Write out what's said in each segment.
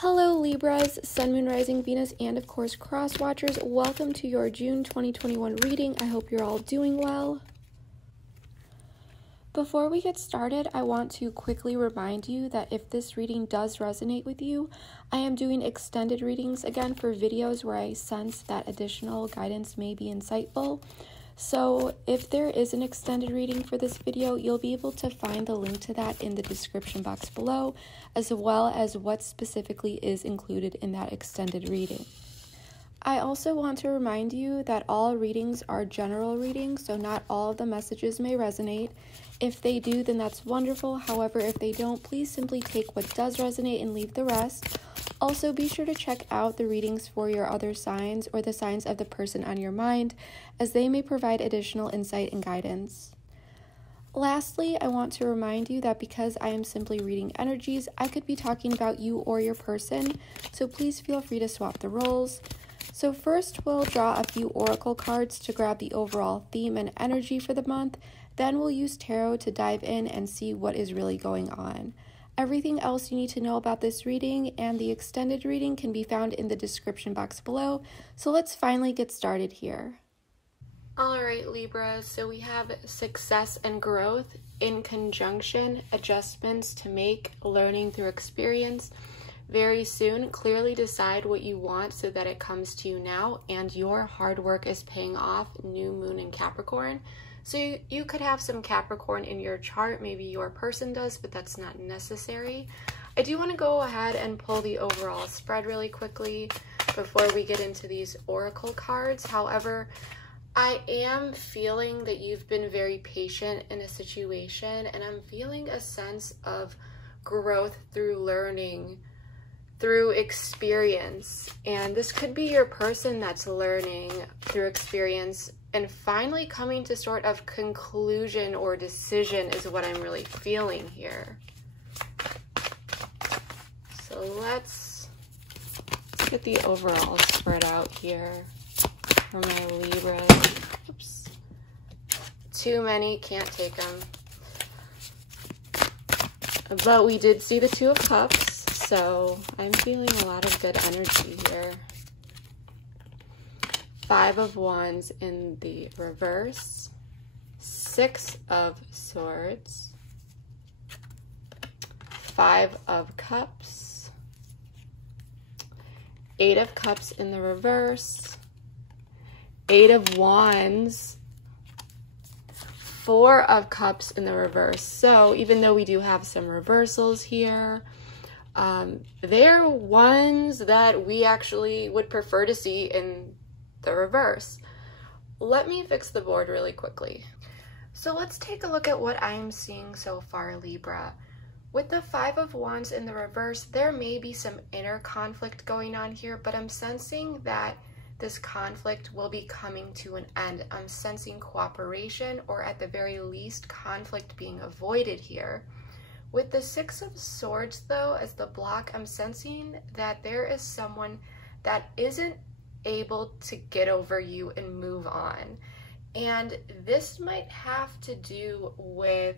Hello Libras, Sun, Moon, Rising, Venus, and of course Cross Watchers. Welcome to your June 2021 reading. I hope you're all doing well. Before we get started, I want to quickly remind you that if this reading does resonate with you, I am doing extended readings again for videos where I sense that additional guidance may be insightful. So if there is an extended reading for this video, you'll be able to find the link to that in the description box below, as well as what specifically is included in that extended reading. I also want to remind you that all readings are general readings, so not all of the messages may resonate. If they do, then that's wonderful. However, if they don't, please simply take what does resonate and leave the rest. Also, be sure to check out the readings for your other signs or the signs of the person on your mind, as they may provide additional insight and guidance. Lastly, I want to remind you that because I am simply reading energies, I could be talking about you or your person, so please feel free to swap the roles. So first, we'll draw a few oracle cards to grab the overall theme and energy for the month. Then we'll use tarot to dive in and see what is really going on. Everything else you need to know about this reading and the extended reading can be found in the description box below. So let's finally get started here. Alright Libra, so we have success and growth in conjunction, adjustments to make, learning through experience. Very soon, clearly decide what you want so that it comes to you now and your hard work is paying off. New moon in Capricorn. So you could have some Capricorn in your chart, maybe your person does, but that's not necessary. I do want to go ahead and pull the overall spread really quickly before we get into these oracle cards. However, I am feeling that you've been very patient in a situation, and I'm feeling a sense of growth through learning, through experience. And this could be your person that's learning through experience and finally coming to sort of conclusion or decision is what I'm really feeling here. So let's get the overall spread out here for my Libras. Oops. Too many, can't take them. But we did see the Two of Cups, so I'm feeling a lot of good energy here. Five of Wands in the reverse, Six of Swords, Five of Cups, Eight of Cups in the reverse, Eight of Wands, Four of Cups in the reverse. So even though we do have some reversals here, they're ones that we actually would prefer to see in the reverse. Let me fix the board really quickly. So let's take a look at what I'm seeing so far, Libra. With the Five of Wands in the reverse, there may be some inner conflict going on here, but I'm sensing that this conflict will be coming to an end. I'm sensing cooperation, or at the very least, conflict being avoided here. With the Six of Swords, though, as the block, I'm sensing that there is someone that isn't able to get over you and move on. And this might have to do with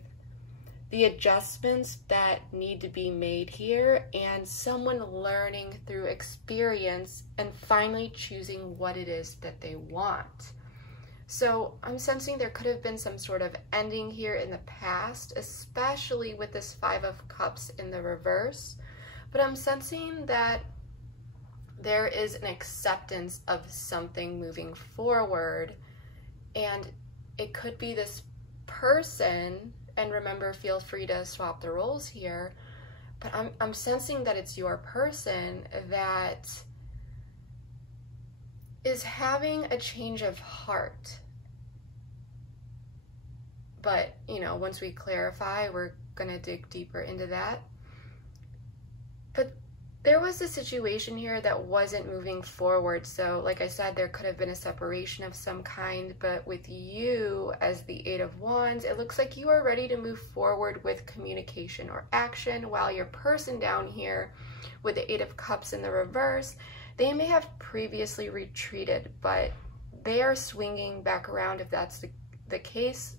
the adjustments that need to be made here and someone learning through experience and finally choosing what it is that they want. So I'm sensing there could have been some sort of ending here in the past, especially with this Five of Cups in the reverse. But I'm sensing that there is an acceptance of something moving forward, and it could be this person, and remember, feel free to swap the roles here, but I'm sensing that it's your person that is having a change of heart. But, you know, once we clarify, we're gonna dig deeper into that. But there was a situation here that wasn't moving forward. So like I said, there could have been a separation of some kind, but with you as the Eight of Wands, it looks like you are ready to move forward with communication or action, while your person down here with the Eight of Cups in the reverse, they may have previously retreated, but they are swinging back around if that's the case.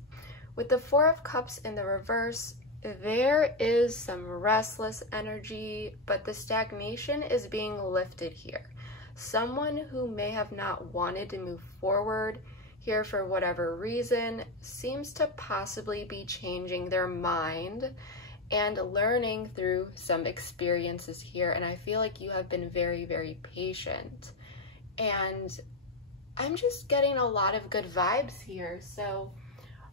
With the Four of Cups in the reverse, there is some restless energy, but the stagnation is being lifted here. Someone who may have not wanted to move forward here for whatever reason seems to possibly be changing their mind and learning through some experiences here. And I feel like you have been very, very patient. And I'm just getting a lot of good vibes here. So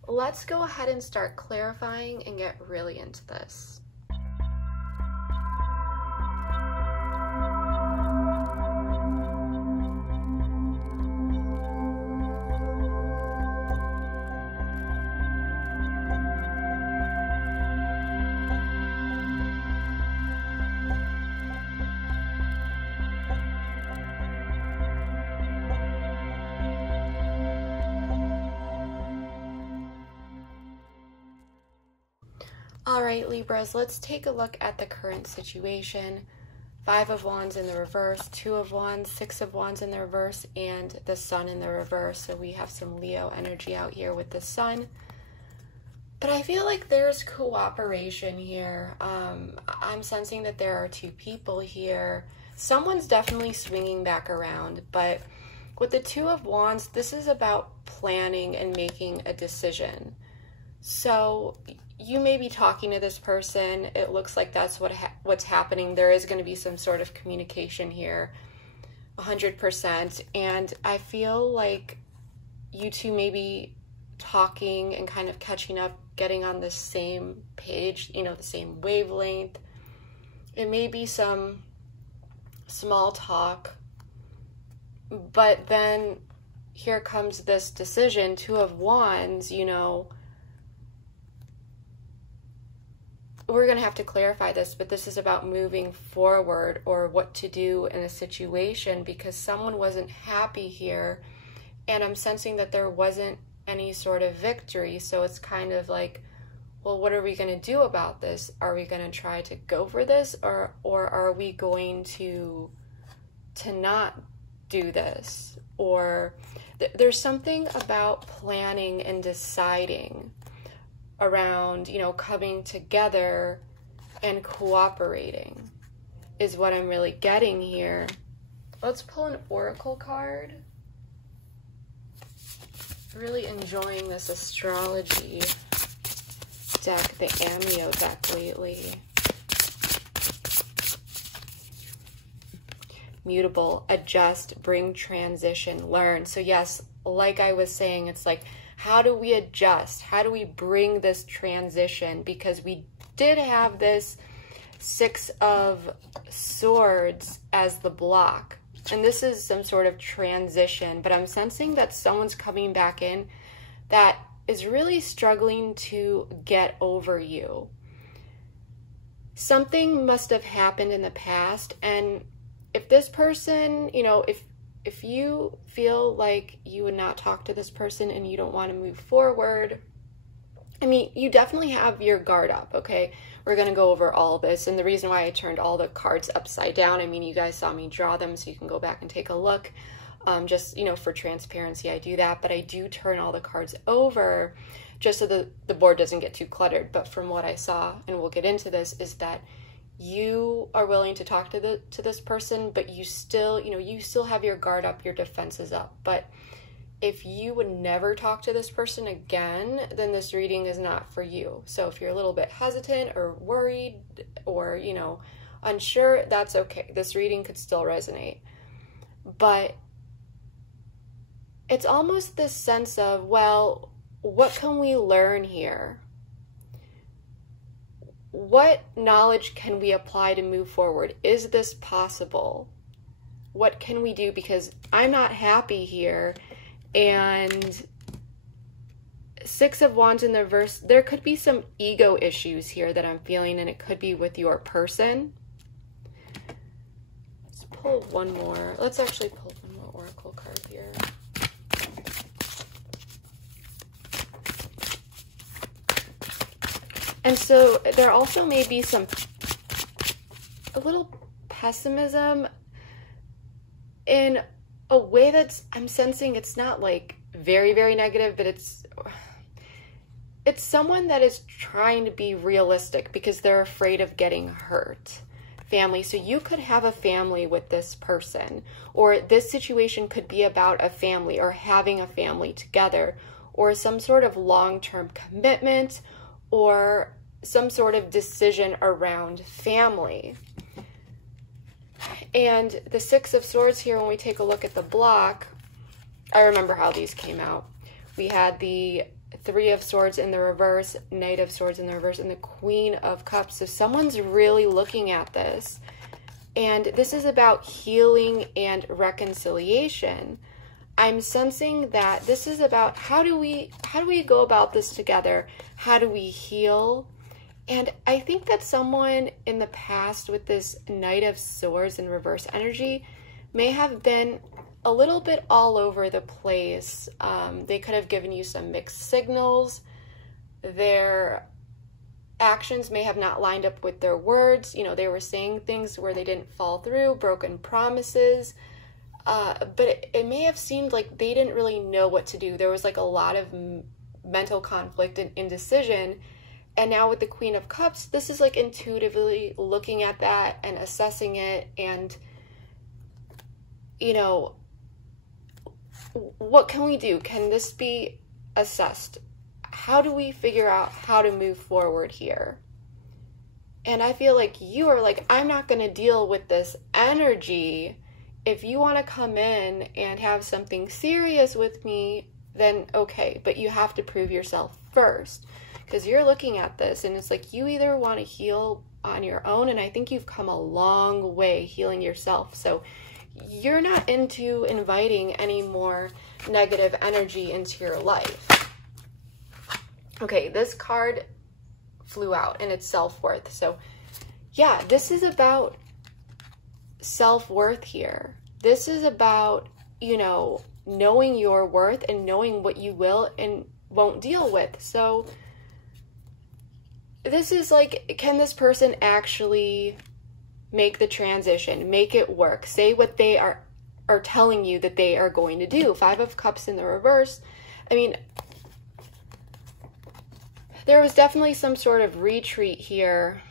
let's go ahead and start clarifying and get really into this. All right, Libras, let's take a look at the current situation. 5 of Wands in the reverse, 2 of Wands, 6 of Wands in the reverse, and the Sun in the reverse. So we have some Leo energy out here with the Sun. But I feel like there's cooperation here. I'm sensing that there are 2 people here. Someone's definitely swinging back around, but with the 2 of Wands, this is about planning and making a decision. So you may be talking to this person. It looks like that's what's happening. There is going to be some sort of communication here, 100%. And I feel like you two may be talking and kind of catching up, getting on the same page, you know, the same wavelength. It may be some small talk, but then here comes this decision, 2 of Wands, you know. We're going to have to clarify this, but this is about moving forward or what to do in a situation, because someone wasn't happy here, and I'm sensing that there wasn't any sort of victory. So it's kind of like, well, what are we going to do about this? Are we going to try to go for this, or are we going to not do this? Or there's something about planning and deciding around, you know, coming together and cooperating is what I'm really getting here. Let's pull an oracle card. Really enjoying this astrology deck, the AMEO deck lately. Mutable, adjust, bring transition, learn. So yes, like I was saying, it's like, how do we adjust? How do we bring this transition? Because we did have this 6 of Swords as the block. And this is some sort of transition. But I'm sensing that someone's coming back in that is really struggling to get over you. Something must have happened in the past. And if this person, you know, if you feel like you would not talk to this person and you don't want to move forward, I mean, you definitely have your guard up, okay? We're going to go over all this. And the reason why I turned all the cards upside down, I mean, you guys saw me draw them, so you can go back and take a look. Just, you know, for transparency, I do that. But I do turn all the cards over just so the board doesn't get too cluttered. But from what I saw, and we'll get into this, is that you are willing to talk to this person, but you still, you know, you still have your guard up, your defenses up. But if you would never talk to this person again, then this reading is not for you. So if you're a little bit hesitant or worried or, you know, unsure, that's okay. This reading could still resonate. But it's almost this sense of, well, what can we learn here? What knowledge can we apply to move forward? Is this possible? What can we do? Because I'm not happy here. And 6 of Wands in the reverse, there could be some ego issues here that I'm feeling, and it could be with your person. Let's pull one more. Let's actually pull one more oracle card here. And so there also may be a little pessimism in a way that's, I'm sensing it's not like very, very negative, but it's someone that is trying to be realistic because they're afraid of getting hurt. Family. So you could have a family with this person, or this situation could be about a family or having a family together, or some sort of long-term commitment, or some sort of decision around family. And the Six of Swords here, when we take a look at the block, I remember how these came out. We had the Three of Swords in the reverse, Knight of Swords in the reverse, and the Queen of Cups. So someone's really looking at this. And this is about healing and reconciliation. I'm sensing that this is about how do we go about this together? How do we heal? And I think that someone in the past with this Knight of Swords in reverse energy may have been a little bit all over the place. They could have given you some mixed signals. Their actions may have not lined up with their words. You know, they were saying things where they didn't follow through, broken promises. But it may have seemed like they didn't really know what to do. There was like a lot of mental conflict and indecision. And now with the Queen of Cups, this is like intuitively looking at that and assessing it and, you know, what can we do? Can this be assessed? How do we figure out how to move forward here? And I feel like you are like, I'm not going to deal with this energy. If you want to come in and have something serious with me, then okay, but you have to prove yourself first, because you're looking at this and it's like you either want to heal on your own, and I think you've come a long way healing yourself. So you're not into inviting any more negative energy into your life. Okay, this card flew out and it's self-worth. So yeah, this is about self-worth here. This is about, you know, knowing your worth and knowing what you will and won't deal with. So this is like, can this person actually make the transition, make it work, say what they are telling you that they are going to do? Five of Cups in the reverse. I mean, there was definitely some sort of retreat here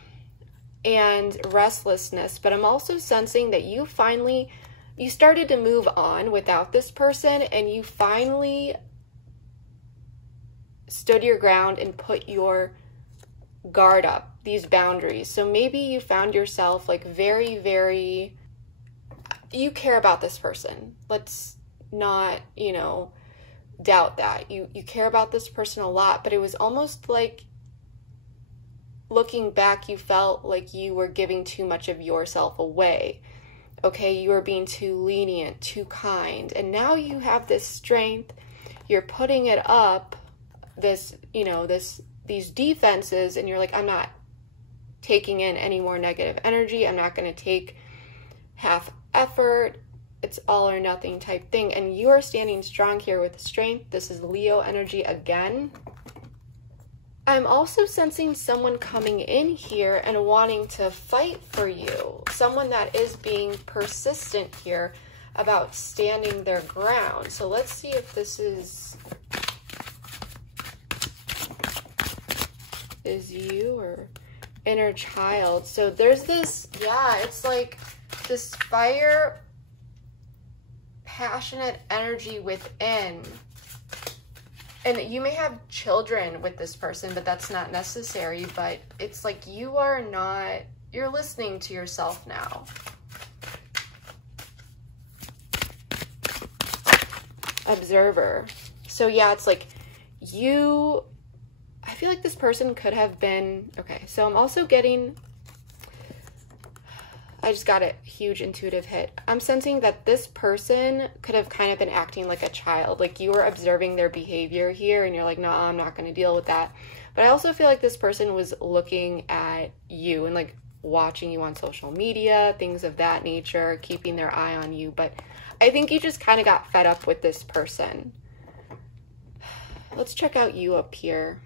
and restlessness, but I'm also sensing that you started to move on without this person, and you finally stood your ground and put your guard up, these boundaries. So maybe you found yourself like very, very, you care about this person. Let's not, you know, doubt that. You care about this person a lot, but it was almost like, looking back, you felt like you were giving too much of yourself away. Okay, you were being too lenient, too kind, and now you have this strength. You're putting it up, this, you know, these defenses, and you're like, I'm not taking in any more negative energy. I'm not going to take half effort. It's all or nothing type thing. And you are standing strong here with strength. This is Leo energy again. I'm also sensing someone coming in here and wanting to fight for you. Someone that is being persistent here about standing their ground. So let's see if this is you or inner child. So there's this, yeah, it's like this fire, passionate energy within. And you may have children with this person, but that's not necessary. But it's like you're listening to yourself now. Observer. So yeah, it's like I feel like this person could have been, okay, so I'm also getting, I just got a huge intuitive hit. I'm sensing that this person could have kind of been acting like a child. Like you were observing their behavior here and you're like, no, I'm not going to deal with that. But I also feel like this person was looking at you and like watching you on social media, things of that nature, keeping their eye on you. But I think you just kind of got fed up with this person. Let's check out you up here.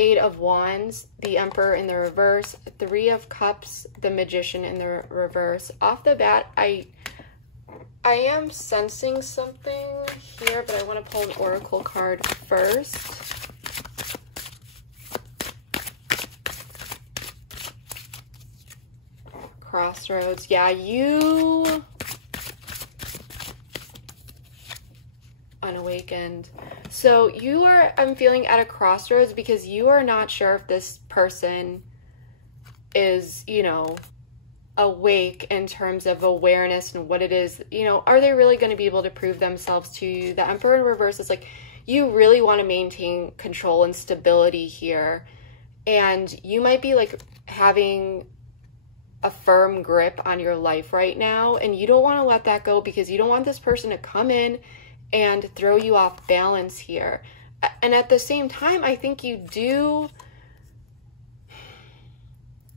Eight of Wands, the Emperor in the reverse, Three of Cups, the Magician in the reverse. Off the bat, I I am sensing something here, but I want to pull an oracle card first. Crossroads. Yeah, you... Unawakened. So you are, I'm feeling, at a crossroads because you are not sure if this person is, you know, awake in terms of awareness and what it is, you know, are they really going to be able to prove themselves to you? The Emperor in reverse is like, you really want to maintain control and stability here. And you might be like having a firm grip on your life right now, and you don't want to let that go because you don't want this person to come in and throw you off balance here. And at the same time, I think you do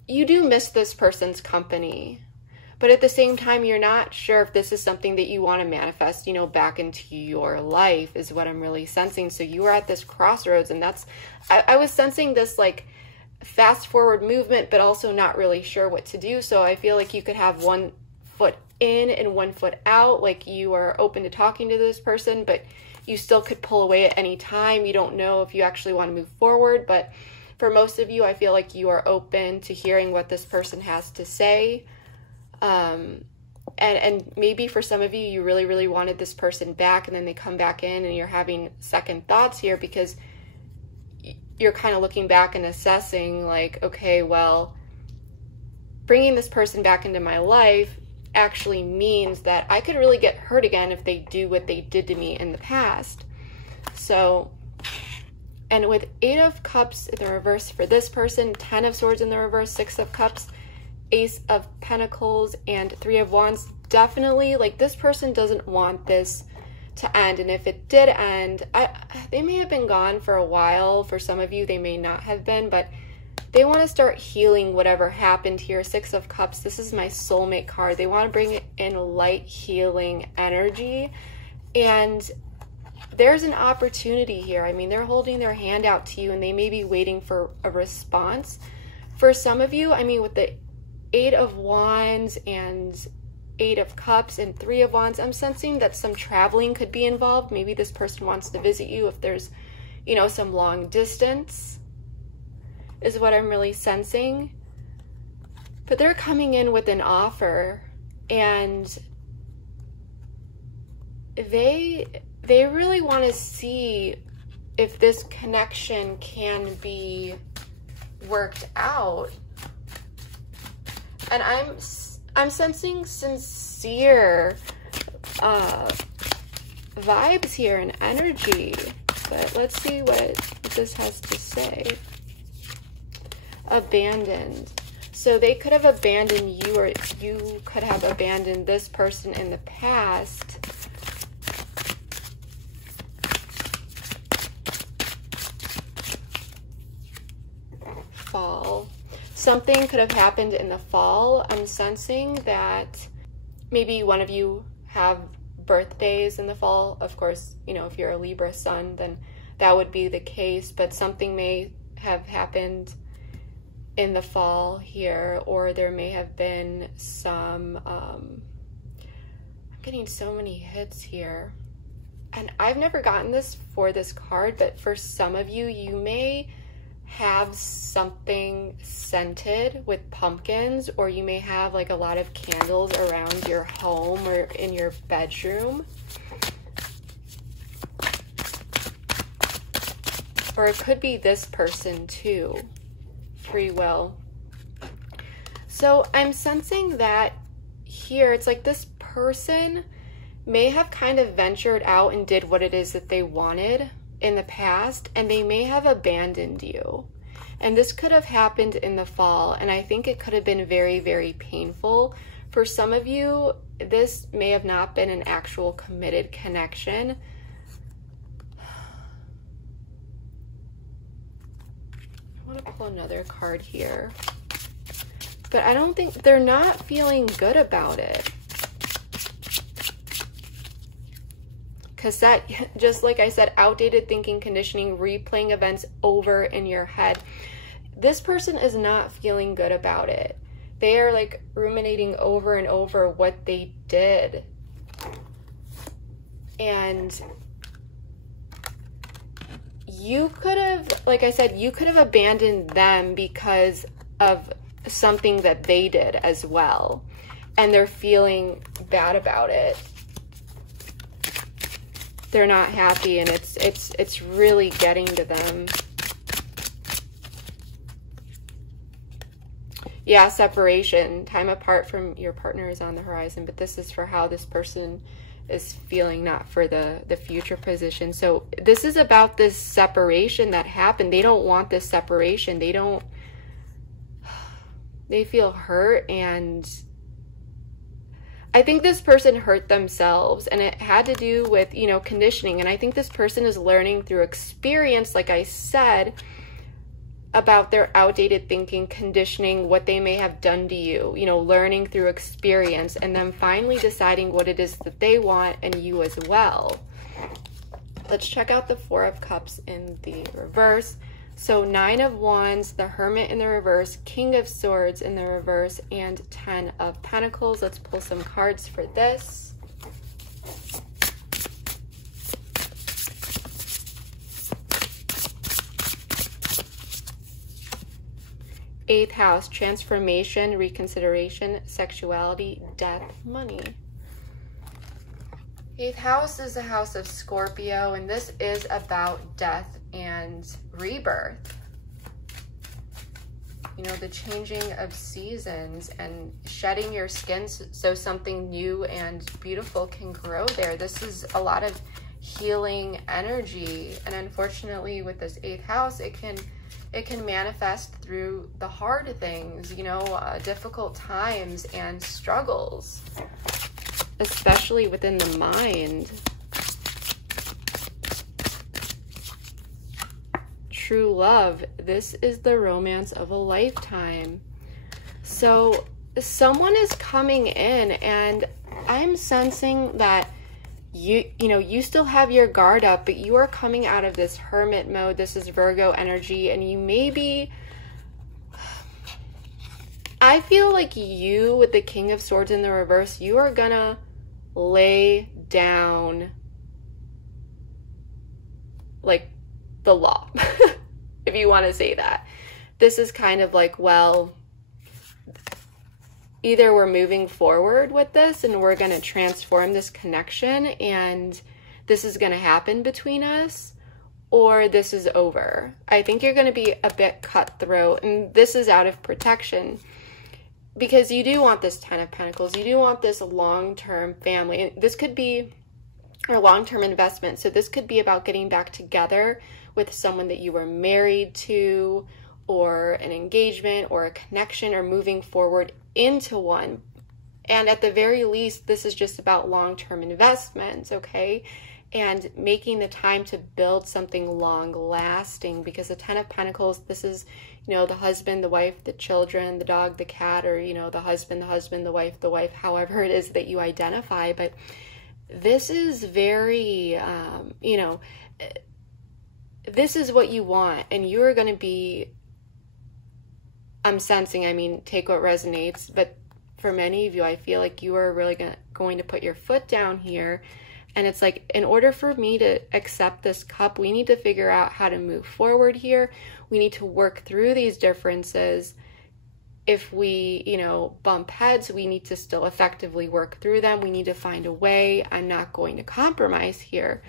miss this person's company. But at the same time, you're not sure if this is something that you want to manifest, you know, back into your life, is what I'm really sensing. So you are at this crossroads, and that's, I was sensing this like fast forward movement, but also not really sure what to do. So I feel like you could have one foot in and one foot out, like you are open to talking to this person, but you still could pull away at any time. You don't know if you actually want to move forward, but for most of you, I feel like you are open to hearing what this person has to say. And maybe for some of you, you really, really wanted this person back, and then they come back in and you're having second thoughts here because you're kind of looking back and assessing like, okay, well, bringing this person back into my life actually means that I could really get hurt again if they do what they did to me in the past. So, and with 8 of Cups in the reverse for this person, 10 of Swords in the reverse, 6 of Cups, Ace of Pentacles, and 3 of Wands, definitely like this person doesn't want this to end. And if it did end, they may have been gone for a while. For some of you, they may not have been, but they want to start healing whatever happened here. 6 of Cups, this is my soulmate card. They want to bring in light healing energy, and there's an opportunity here. I mean, they're holding their hand out to you, and they may be waiting for a response. For some of you, I mean, with the 8 of Wands and 8 of Cups and 3 of Wands, I'm sensing that some traveling could be involved. Maybe this person wants to visit you if there's, you know, some long distance, is what I'm really sensing. But they're coming in with an offer, and they really want to see if this connection can be worked out. And I'm sensing sincere vibes here and energy, but let's see what this has to say. Abandoned. So they could have abandoned you, or you could have abandoned this person in the past. Fall. Something could have happened in the fall. I'm sensing that maybe one of you have birthdays in the fall. Of course, you know, if you're a Libra sun, then that would be the case, but something may have happened in the fall here, or there may have been some, I'm getting so many hits here. And I've never gotten this for this card, but for some of you, you may have something scented with pumpkins, or you may have like a lot of candles around your home or in your bedroom. Or it could be this person too. Free will. So I'm sensing that here, it's like this person may have kind of ventured out and did what it is that they wanted in the past, and they may have abandoned you. And this could have happened in the fall, and I think it could have been very, very painful. For some of you, this may have not been an actual committed connection. I want to pull another card here, but I don't think, they're not feeling good about it. Because that, just like I said, outdated thinking, conditioning, replaying events over in your head. This person is not feeling good about it. They are like ruminating over and over what they did. And you could have, like I said, you could have abandoned them because of something that they did as well. And they're feeling bad about it. They're not happy, and it's really getting to them. Yeah, separation. Time apart from your partner is on the horizon, but this is for how this person is feeling, not for the future position. So this is about this separation that happened. They don't want this separation. They feel hurt, and I think this person hurt themselves, and it had to do with, you know, conditioning. And I think this person is learning through experience, like I said, about their outdated thinking, conditioning, what they may have done to you, you know, learning through experience, and then finally deciding what it is that they want, and you as well. Let's check out the Four of Cups in the reverse. So 9 of Wands, the Hermit in the reverse, King of Swords in the reverse, and 10 of Pentacles. Let's pull some cards for this. Eighth house, transformation, reconsideration, sexuality, death, money. Eighth house is the house of Scorpio, and this is about death and rebirth. You know, the changing of seasons and shedding your skin so something new and beautiful can grow there. This is a lot of healing energy, and unfortunately with this eighth house, it can manifest through the hard things, you know, difficult times and struggles, especially within the mind. True love. This is the romance of a lifetime. So someone is coming in, and I'm sensing that you know, you still have your guard up, but you are coming out of this hermit mode. This is Virgo energy, and you maybe, I feel like you, with the King of Swords in the reverse, you are gonna lay down like the law, if you want to say that. This is kind of like, well, either we're moving forward with this and we're going to transform this connection and this is going to happen between us, or this is over. I think you're going to be a bit cutthroat, and this is out of protection because you do want this 10 of Pentacles. You do want this long-term family. And this could be a long-term investment. So this could be about getting back together with someone that you were married to, or an engagement or a connection, or moving forward into one. And at the very least, this is just about long-term investments, okay? And making the time to build something long-lasting, because the 10 of Pentacles, this is, you know, the husband, the wife, the children, the dog, the cat, or, you know, the husband, the wife, however it is that you identify. But this is very, you know, this is what you want, and you're going to be, I'm sensing, I mean, take what resonates, but for many of you, I feel like you are really going to put your foot down here. And it's like, in order for me to accept this cup, we need to figure out how to move forward here. We need to work through these differences. If we, you know, bump heads, we need to still effectively work through them. We need to find a way. I'm not going to compromise here.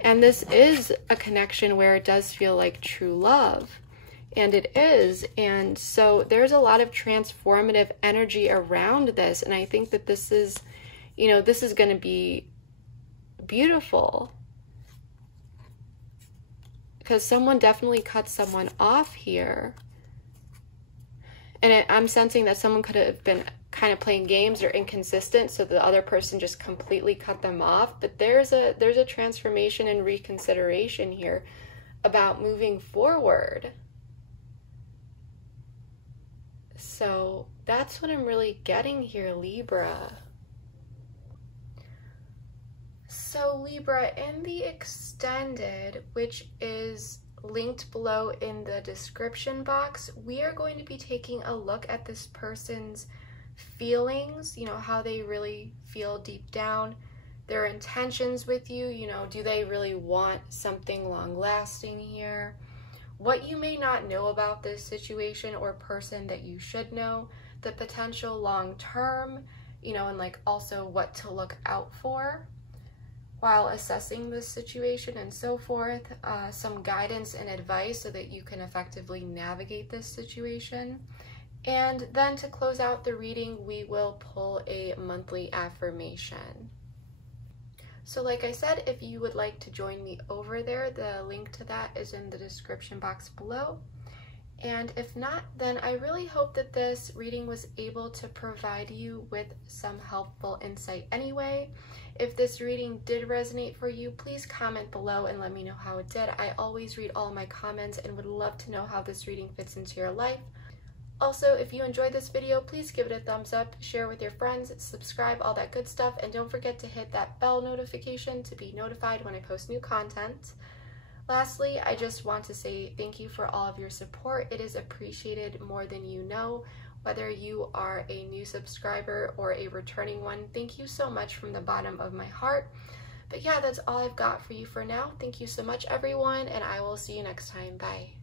And this is a connection where it does feel like true love. And it is. And so there's a lot of transformative energy around this. And I think that this is, you know, this is going to be beautiful. Because someone definitely cut someone off here. And I'm sensing that someone could have been kind of playing games or inconsistent, so the other person just completely cut them off. But there's a transformation and reconsideration here about moving forward. So that's what I'm really getting here, Libra. So Libra, in the extended, which is linked below in the description box, we are going to be taking a look at this person's feelings, you know, how they really feel deep down, their intentions with you. You know, do they really want something long-lasting here? What you may not know about this situation or person that you should know, the potential long-term, you know, and like also what to look out for while assessing this situation and so forth, some guidance and advice so that you can effectively navigate this situation. And then to close out the reading, we will pull a monthly affirmation. So like I said, if you would like to join me over there, the link to that is in the description box below. And if not, then I really hope that this reading was able to provide you with some helpful insight anyway. If this reading did resonate for you, please comment below and let me know how it did. I always read all my comments and would love to know how this reading fits into your life. Also, if you enjoyed this video, please give it a thumbs up, share with your friends, subscribe, all that good stuff, and don't forget to hit that bell notification to be notified when I post new content. Lastly, I just want to say thank you for all of your support. It is appreciated more than you know. Whether you are a new subscriber or a returning one, thank you so much from the bottom of my heart. But yeah, that's all I've got for you for now. Thank you so much, everyone, and I will see you next time. Bye.